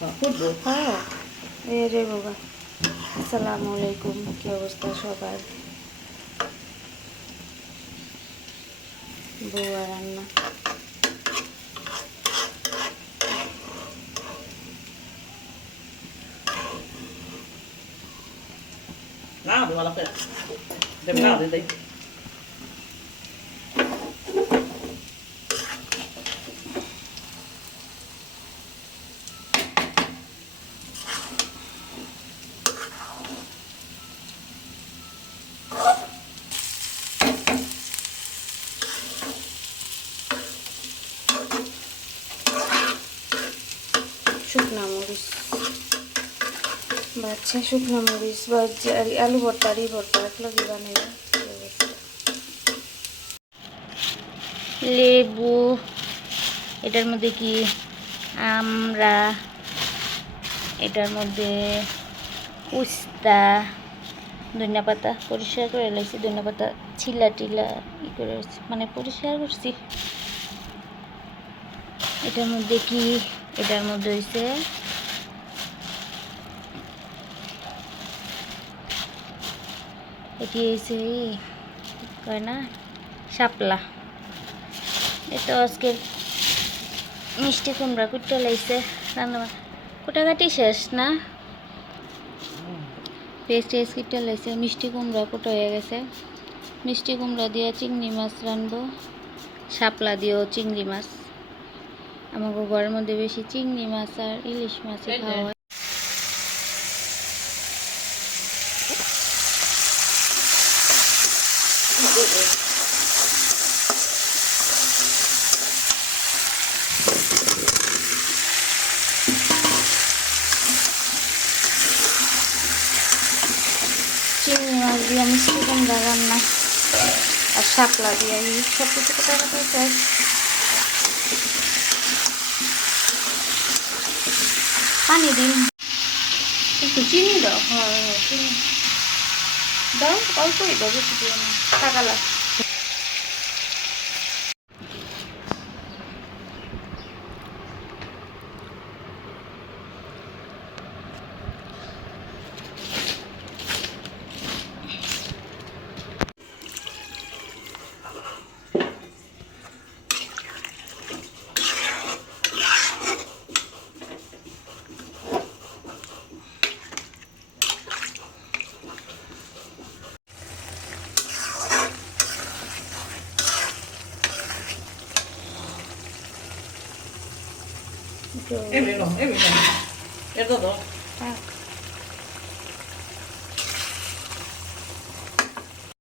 হ্যাঁ। রে বাবা। আসসালামু আলাইকুম। কি অবস্থা সবার? বউয়া রান্না না ভালো করে দেবো না দিতে শুকনা মরিচ। বাচ্চা শুকনা মরিচ আর আলু ভর্তা আর ই ভর্তা বানাইবে লেবু, এটার মধ্যে কি? আমরা, এটার মধ্যে উস্তা, ধনিয়া পাতা পরিষ্কার করে লাগছি ধনিয়া পাতা ছিলা টিলা ই করে মানে পরিষ্কার করছি। এটার মধ্যে কি? এটার মধ্যে হয়েছে এটি হয়েছে কয় না, শাপলা। এটা আজকে মিষ্টি কুমড়া কুটতে লাইছে রান্না কুটাকাটি শেষ না? পেস্ট টেস্ট কুটতে লাইছে মিষ্টি কুমড়া কুটো হয়ে গেছে। মিষ্টি কুমড়া দিয়ে চিংড়ি মাছ রানবো। শাপলা দিয়েও চিংড়ি মাছ। আমাকে ঘরের মধ্যে বেশি চিংড়ি মাছ আর ইলিশ মাছই এই খাওয়া হয়। চিংড়ি মাছ দিয়ে মিষ্টি কুমড়া রান্না আর শাপলা দিয়ে। সব কিছু কোথায় কোথায় পানি দিন একটু চিনি দাও হ্যাঁ চিনি দাও অল্পই দাও বেশি না টাকা লাগ এমনি নো এমনি নো এটা দাও থাক